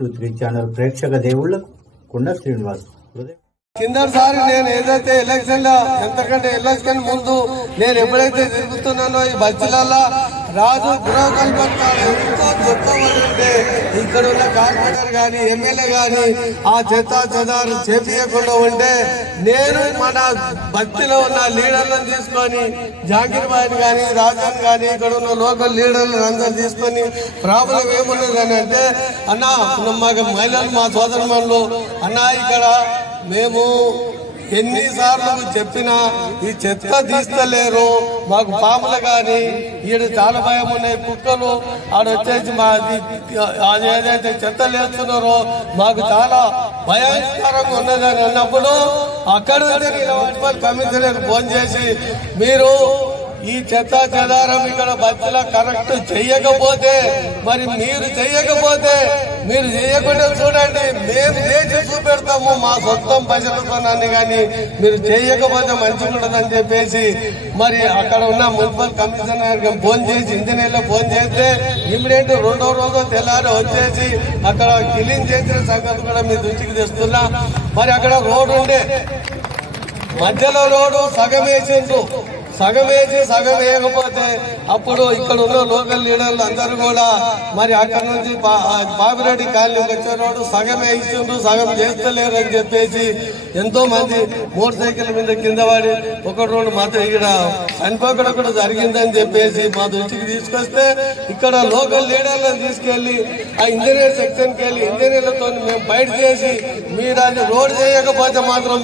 623 channel ప్రేక్షక దేవుళ్లకు కొండ శ్రీనివాస్. కిందసారి నేను ఏదైతే ఎలక్షన్ లో ఎంతకంటే ఎలక్షన్ ముందు నేను ఎప్పుడైతే తిరుగుతున్నానో ఈ బస్సులలో రాజు గృహ కల్పంటే ఇక్కడ ఉన్న కార్పొరేటర్ గాని ఎమ్మెల్యే గాని ఆ చెత్త చెదారు చేపించకుండా ఉంటే నేను మన బస్సులో ఉన్న లీడర్లను తీసుకొని జాకీర్ బాయ్ గాని రాజాన్ గాని ఇక్కడ ఉన్న లోకల్ లీడర్లను అందరూ తీసుకొని ప్రాబ్లం ఏమున్నదని అంటే అన్న మాకు మహిళలు మా సోదరులు అన్న ఇక్కడ మేము ఎన్నిసార్లు చెప్పినా ఈ చెత్త తీస్తలేరు, మాకు పాములు కానీ ఈడ చాలా భయం ఉన్నాయి, కుక్కలు ఆడొచ్చేసి అది ఏదైతే చెత్త లేస్తున్నారో మాకు చాలా భయంకరంగా ఉన్నదని అన్నప్పుడు అక్కడ మున్సిపల్ కమిషనర్ ఫోన్ చేసి మీరు ఈ చెత్త చెదారం ఇక్కడ బస్సులో కరెక్ట్ చెయ్యకపోతే మరి మీరు చెయ్యకపోతే మీరు చేయకుండా చూడండి, మేము చేసి చూపెడతాము మా సొంతం పైసలతోనని కానీ మీరు చేయకపోతే మంచిగా ఉండదని చెప్పేసి మరి అక్కడ ఉన్న మున్సిపల్ కమిషనర్ ఫోన్ చేసి ఇంజనీర్లో ఫోన్ చేస్తే ఇమ్మీడియట్ రెండో రోజు తెల్లారి వచ్చేసి అక్కడ క్లీన్ చేసిన సంగతి కూడా మీ దృష్టికి తెస్తున్నా. మరి అక్కడ రోడ్డు ఉండే మధ్యలో రోడ్డు సగం వేసిండ్రు, సగం వేసి సగం వేయకపోతే అప్పుడు ఇక్కడ ఉన్న లోకల్ లీడర్లు అందరూ కూడా మరి అక్కడ నుంచి బాబిరెడ్డి కాలనీకి వచ్చేవాడు సగం వేయిస్తుండ్రు, సగం చేస్తలేరు అని చెప్పేసి ఎంతో మంది మోటార్ సైకిల్ మీద కింద పడి ఒకటి రెండు మాత్రం ఇక్కడ చనిపోకడ కూడా జరిగిందని చెప్పేసి మా దృష్టికి తీసుకొస్తే ఇక్కడ లోకల్ లీడర్లను తీసుకెళ్లి ఆ ఇంజనీర్ సెక్షన్కి వెళ్ళి ఇంజనీర్లతో మేము బయట చేసి మీరు అది రోడ్ చేయకపోతే మాత్రం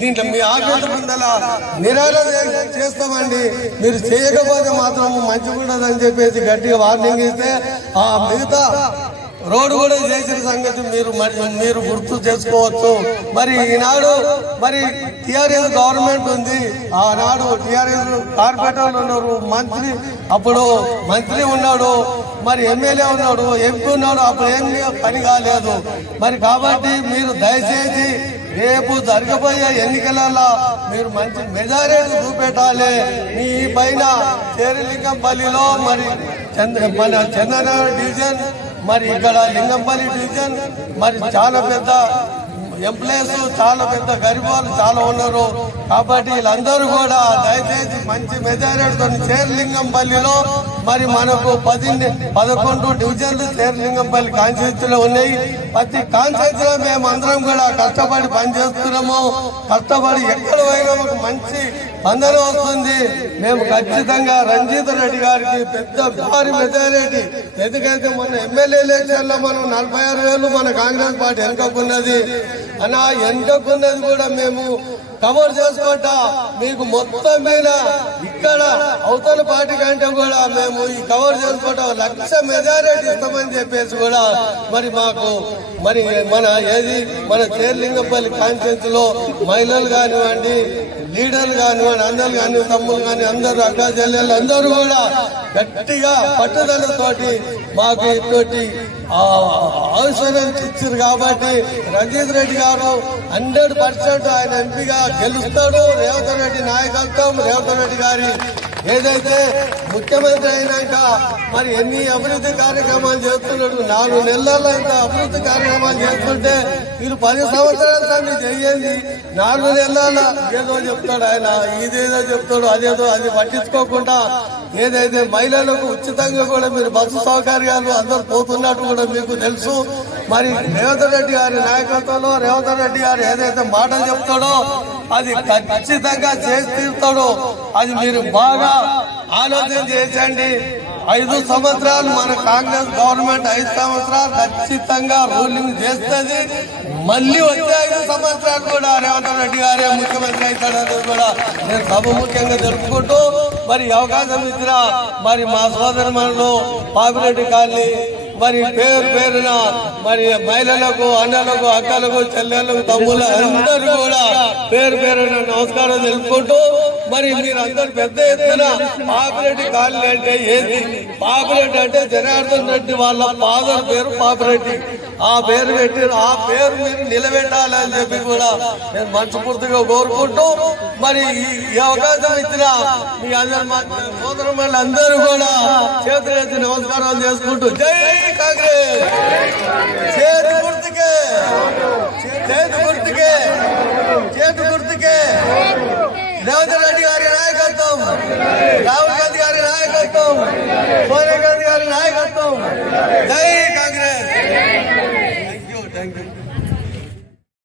దీంట్లో మీ ఆఫీసు ముందల నిరాదరణ చేస్తామండి, మీరు చేయకపోతే మాత్రం మంచిగా ఉండదని చెప్పేసి గట్టిగా వార్నింగ్ ఇస్తే ఆ మిగతా రోడ్డు కూడా చేసిన సంగతి మీరు గుర్తు చేసుకోవచ్చు. మరి ఈనాడు మరి టీఆర్ఎస్ గవర్నమెంట్ ఉంది, ఆనాడు టీఆర్ఎస్ కార్పొరేటర్లు ఉన్నారు, మంత్రి అప్పుడు మంత్రి ఉన్నాడు, మరి ఎమ్మెల్యే ఉన్నాడు, ఎంపీ ఉన్నాడు, అప్పుడు ఏం పని కాలేదు. మరి కాబట్టి మీరు దయచేసి రేపు జరగబోయే ఎన్నికలలో మీరు మంచి మెజారిటీ చూపెట్టాలి. మీ పైన చేరలింగంపల్లిలో మరి మన చంద్రనగర్ డివిజన్ మరి ఇక్కడ లింగంపల్లి డివిజన్ మరి చాలా పెద్ద ఎంప్లాయీస్ చాలా పెద్ద గరీబాలు చాలా ఉన్నారు. కాబట్టి వీళ్ళందరూ కూడా దయచేసి మంచి మెజారిటీతో చేరలింగంపల్లిలో మరి మనకు 11 డివిజన్లు చేరలింగంపల్లి కాన్స్టిట్యూన్సీలో ఉన్నాయి. ప్రతి కాన్స్టిట్యూన్సీలో మేము అందరం కూడా కష్టపడి పనిచేస్తున్నాము. కష్టపడి ఎక్కడ పోయినా మాకు మంచి స్పందన వస్తుంది. మేము ఖచ్చితంగా రంజిత్ రెడ్డి గారికి పెద్ద భారీ మెజారిటీ, ఎందుకంటే మన ఎమ్మెల్యే ఎలక్షన్ లో మనం 46,000 మన కాంగ్రెస్ పార్టీ వెనుకకున్నది అన్న, వెనుకకున్నది కూడా మేము కవర్ చేసుకుంటా మీకు మొత్తం మీద ఇక్కడ అవతల పార్టీ కంటే కూడా మేము ఈ కవర్ చేసుకుంటా 1,00,000 మెజారిటీ ఇస్తామని చెప్పేసి కూడా మరి మాకు మరి మన చేరలింగంపల్లి కాన్స్టిట్యూన్సీలో మహిళలు కానివ్వండి, లీడర్లు కానివ్వండి, అందరు కానీ తమ్ములు కానీ అందరూ అక్క చెల్లెళ్ళు అందరూ కూడా గట్టిగా పట్టుదలతోటి మాకు ఇటువంటి అవసరం ఇచ్చారు. కాబట్టి రంజిత్ రెడ్డి గారు 100% ఆయన ఎంపీగా గెలుస్తాడు. రేవంత్ రెడ్డి నాయకత్వం, రేవంత్ రెడ్డి గారి ఏదైతే ముఖ్యమంత్రి అయినాక మరి ఎన్ని అభివృద్ధి కార్యక్రమాలు చేస్తున్నాడు, 4 నెలల్లో ఇంత అభివృద్ధి కార్యక్రమాలు చేస్తుంటే మీరు 10 సంవత్సరాల సంది చెయ్యండి, 4 నెలల ఏదో చెప్తాడు ఆయన, ఇదేదో చెప్తాడు, అదేదో అది పట్టించుకోకుండా ఏదైతే మహిళలకు ఉచితంగా కూడా మీరు బస్సు సౌకర్యాలు అందరూ పోతున్నట్టు కూడా మీకు తెలుసు. మరి రేవంత్ రెడ్డి గారి నాయకత్వంలో రేవంత్ రెడ్డి గారు ఏదైతే మాటలు చెప్తాడో అది ఖచ్చితంగా చేసి తీరుతాడో అది మీరు బాగా ఆలోచన చేసండి. 5 సంవత్సరాలు మన కాంగ్రెస్ గవర్నమెంట్ 5 సంవత్సరాలు ఖచ్చితంగా రూలింగ్ చేస్తుంది. మళ్ళీ వచ్చే 5 సంవత్సరాలు కూడా రేవంత్ రెడ్డి గారే ముఖ్యమంత్రి అవుతాడని కూడా నేను సభముఖ్యంగా జరుపుకుంటూ మరి అవకాశం ఇచ్చిన మరి మా సోదరులు పాపిరెడ్డి కాలనీ మరి పేరున మరి మహిళలకు, అన్నలకు, అక్కలకు, చెల్లెలకు, తమ్ముళ్ళ అందరూ కూడా పేరున నమస్కారం తెలుపుకుంటూ మరి మీరందరూ పెద్ద ఎత్తున పాపిరెడ్డి కాలనీ అంటే ఏంటి, పాపిరెడ్డి అంటే జనార్దన్ రెడ్డి వాళ్ళ ఫాదర్ పేరు పాపిరెడ్డి, ఆ పేరు పెట్టి ఆ పేరు మీరు నిలబెట్టాలని చెప్పి కూడా నేను మనస్ఫూర్తిగా కోరుకుంటూ మరి ఈ అవకాశం ఇచ్చిన మీ అందరూ సోదరులు అందరూ కూడా చేతులెత్తి నమస్కారాలు చేసుకుంటూ జై కాంగ్రెస్. నాయకత్వం, సోనియా గాంధీ గారి నాయకత్వం. జై కాంగ్రెస్.